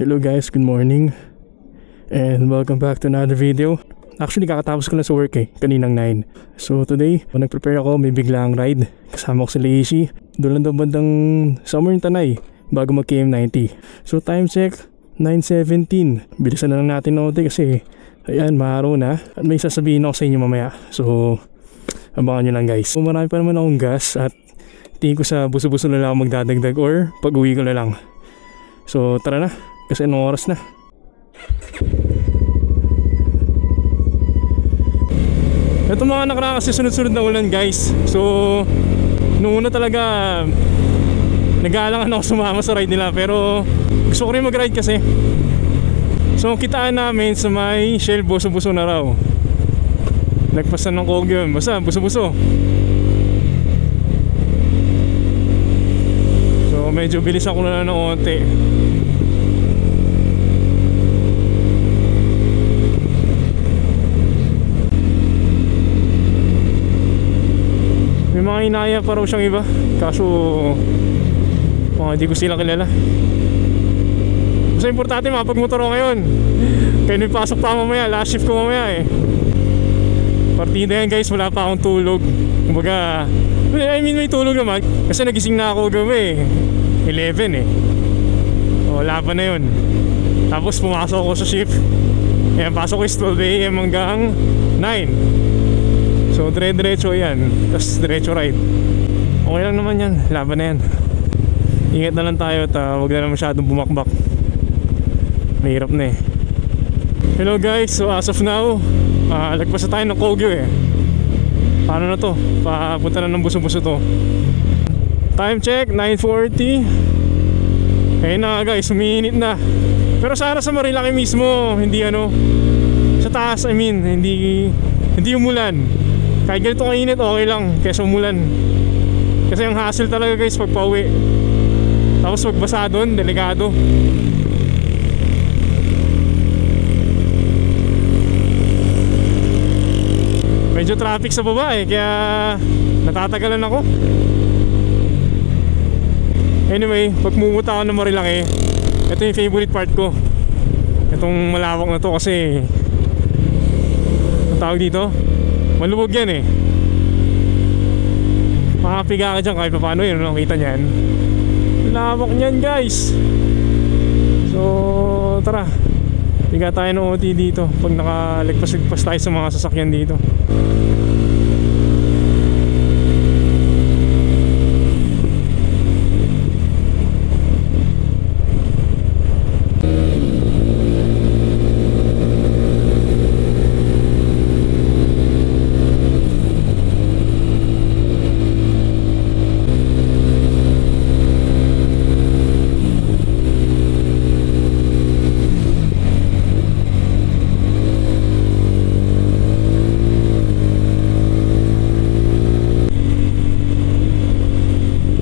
Hello guys, good morning and welcome back to another video. Actually kakatapos ko lang sa work kaninang 9. So today, nag-prepare ako, may biglang ride. Kasama ko si Leishi. Doon lang daw bandang somewhere in Tanay bago mag KM90. So time check, 9:17. Bilisan na lang natin note kasi ayan, maaraw na. At may sasabihin ako sa inyo mamaya. So abangan nyo lang guys. So marami pa naman akong gas at tingin ko sa buso-buso na lang ako magdadagdag or pag-uwi ko na lang. So tara na, kasi anong oras na. Ito mga nakaraan kasi sunod-sunod na ulan guys. So nung una talaga nag-aalangan ako sumama sa ride nila, pero gusto ko rin mag-ride kasi. So kitaan namin sa may Shell, buso-buso na raw. Nagpasan ng kogyo yun, basta buso-buso. So medyo bilis ako na ng onte. May mga inaya pa raw siyang iba, kaso hindi ko sila kilala. Basta importante mapagmotor ko ngayon. Kaya may pasok pa mamaya, last shift ko mamaya Partida yan guys, wala pa akong tulog. Kumbaga, may tulog naman kasi nagising na ako gabi 11 laban na yun. Tapos pumasok ako sa shift. Ayan, pasok ko is 12 AM hanggang 9. So dire-diretso yan, tapos diretso ride. Okay lang naman yan, laban na yan. Ingat na lang tayo at huwag na masyadong bumakbak. Mahirap na Hello guys, so as of now lagpas na tayo ng Kogyo Paano na to? Papunta na ng buso-buso to. Time check, 9:40. Ayun na guys, umiinit na. Pero sana sa Marilaki mismo, hindi sa taas, hindi umulan. Kahit ganito kainit, okay lang kaysa umulan. Kasi yung hassle talaga guys pag pauwi. Tapos magbasa doon, delikado. Medyo traffic sa baba kaya natatagalan ako. Anyway, pag pumunta ako ng Marilaki, ito yung favorite part ko. Itong malawak na to kasi ang tawag dito, malubog yan makapiga ka dyan kahit pa paano yun. Kita nyan, lawak nyan guys. So tara, piga tayo ng OT dito pag nakaligpas-ligpas tayo sa mga sasakyan dito.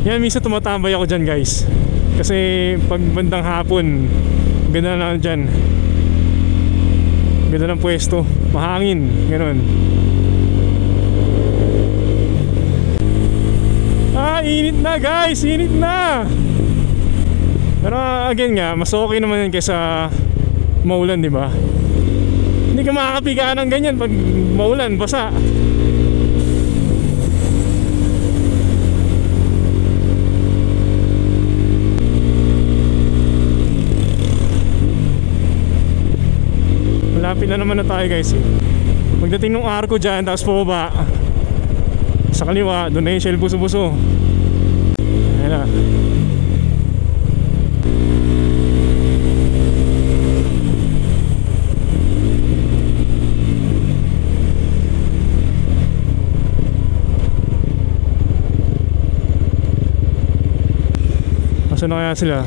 Yan, minsan tumatambay ako dyan guys. Kasi pag bandang hapon, ganda na dyan. Ganda ng pwesto, mahangin, ganun. Init na guys, init na. Pero again nga, mas okay naman yan kaysa maulan, di ba? Hindi ka makakapiga ng ganyan pag maulan, basa. Malapit na naman na tayo guys Pagdating ng arko dyan, tapos pababa sa kaliwa, doon na yung Shell buso-buso. Ayan na. Asan na kaya sila?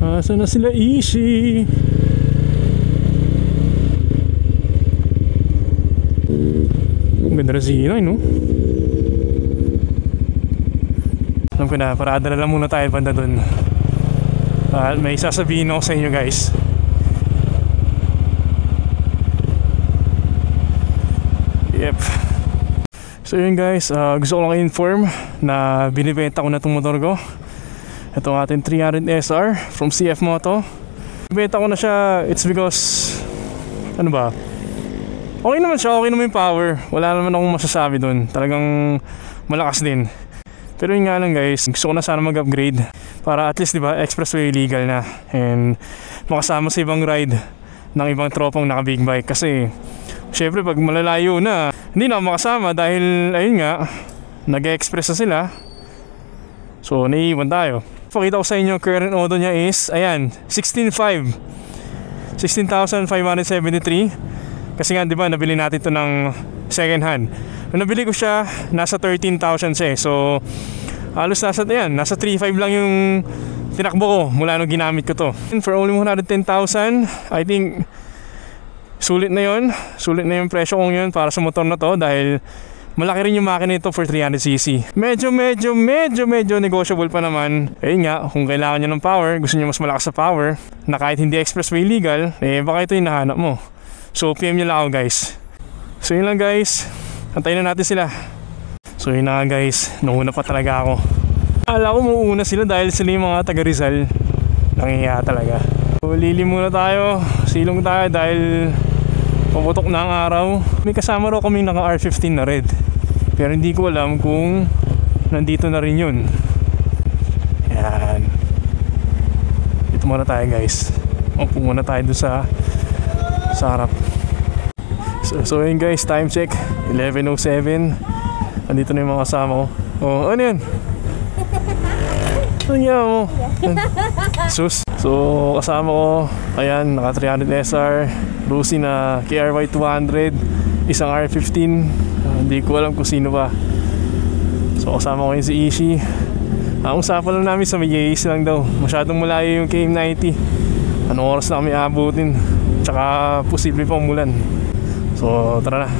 Asan na sila Ishi? Ang ganda na si Inay, no? Alam ko na, parada na lang muna tayo banda dun. May sasabihin ako sa inyo guys. Yep. So yun guys, gusto ko lang i-inform na binibenta ko na itong motor ko. Ito ang ating 300 SR from CF Moto. Beta ko na siya, it's because ano ba, okay naman siya, okay naman yung power. Wala naman akong masasabi dun. Talagang malakas din. Pero yun nga lang guys, gusto ko na sana mag-upgrade para at least diba, expressway legal na and makasama sa ibang ride ng ibang tropang naka big bike. Kasi syempre pag malalayo na, hindi na ako makasama dahil ayun nga, nag-express na sila. So naiiwan tayo. Pakita ko sa inyo, current odo niya is, ayan, 16,500. 16,573. Kasi nga, di ba, nabili natin ito ng second hand. Nung nabili ko siya, nasa 13,000 siya eh. So, halos nasa 3,500 lang yung tinakbo ko mula nung ginamit ko to. And for only 110,000, I think, sulit na yun. Sulit na yung presyo kong yun para sa motor na to dahil malaki rin yung makina nito for 300cc. Medyo negotiable pa naman. Ayun nga, kung kailangan nyo ng power, gusto nyo mas malakas sa power, na kahit hindi expressway legal, eh baka ito yung nahanap mo. So PM nyo lang ako guys. So yun lang guys, antayin na natin sila. So yun na nga guys, nauna pa talaga ako. Akala ko mauuna sila dahil sila yung mga taga Rizal. Nangihiya talaga. So lilim muna tayo, silong tayo dahil paputok na ang araw. May kasama raw kaming naka R15 na red. Pero hindi ko alam kung nandito na rin yun. Yan. Dito muna tayo guys. Upo muna tayo doon sa harap. So yun guys, time check 11:07. Andito na yung mga kasama ko. Oh, ano yan? Ano yan mo? Sus. So kasama ko, ayan, naka 300 SR, Lucy na KRY 200, isang R15, hindi ko alam kung sino pa. So kasama ko yun si Ishi. Ang usapan lang namin sa Mayayis lang daw, masyadong malayo yung KM90. Anong oras na kami abutin? Tsaka posible pa umulan. So tara na.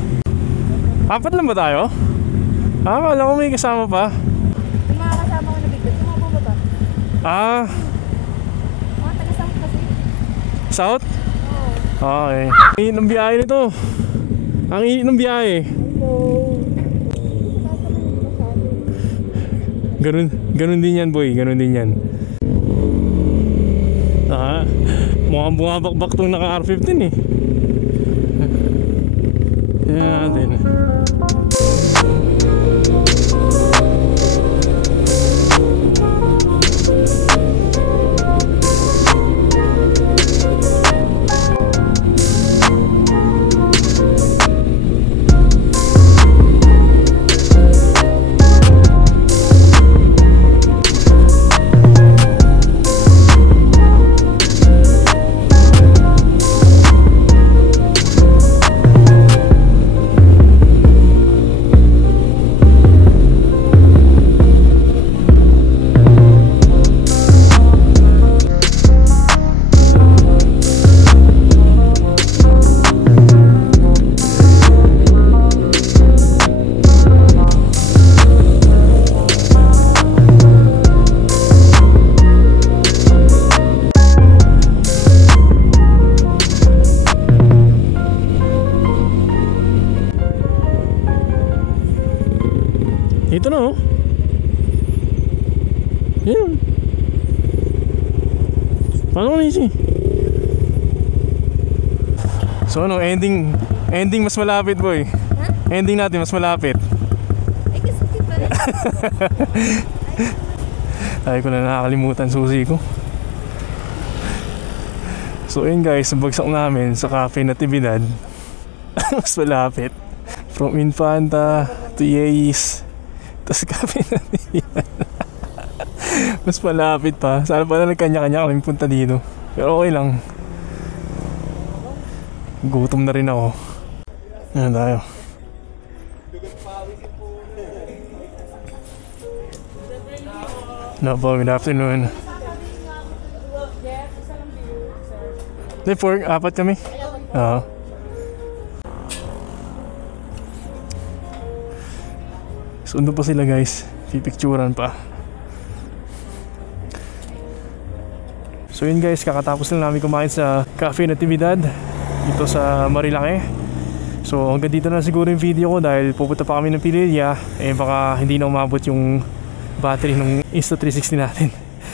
Apat lang ba tayo? Akala ko may kasama pa. Yung mga kasama ko na bigla, tumabo ba ba? Mga taga-south kasi. South? Oo. Okay. Ang init ng biyahe nito. Ang init ng biyahe. Ganun din yan boy, ganun din yan. Mukhang bumabakbak tong naka R15 eh. Yan natin. Ito na oh. Yan. Paano ko nisi? So ano, ending mas malapit boy. Huh? Ending natin mas malapit. Ay, kasi pa rin. Ay ko na nakakalimutan susi ko. So yun guys, bagsak namin sa Cafe Natividad. Mas malapit. From Infanta to Yais. Tapos Cafe Natividad. Mas malapit pa. Sana pala nagkanya-kanya kami punta dito. Pero okay lang. Gutom na rin ako. Ayan tayo. No po, good afternoon. Hindi, 4, 4 kami. Oo. Sundo pa sila guys. Pipicturan pa. So yun guys, kakatapos lang namin kumain sa Cafe Natividad dito sa Marilake. So hanggang dito na siguro yung video ko dahil pupunta pa kami ng Pililla. Eh baka hindi na umabot yung battery ng Insta360 natin.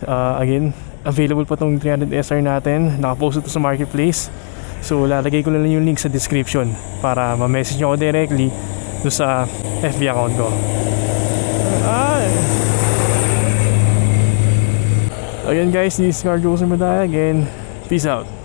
Again, available pa tong 300 SR natin. Nakapost ito sa marketplace. So lalagay ko lang yung link sa description para ma-message nyo ako directly doon sa FB account ko. Again guys, this is Carl Joseph Medaya again. Peace out.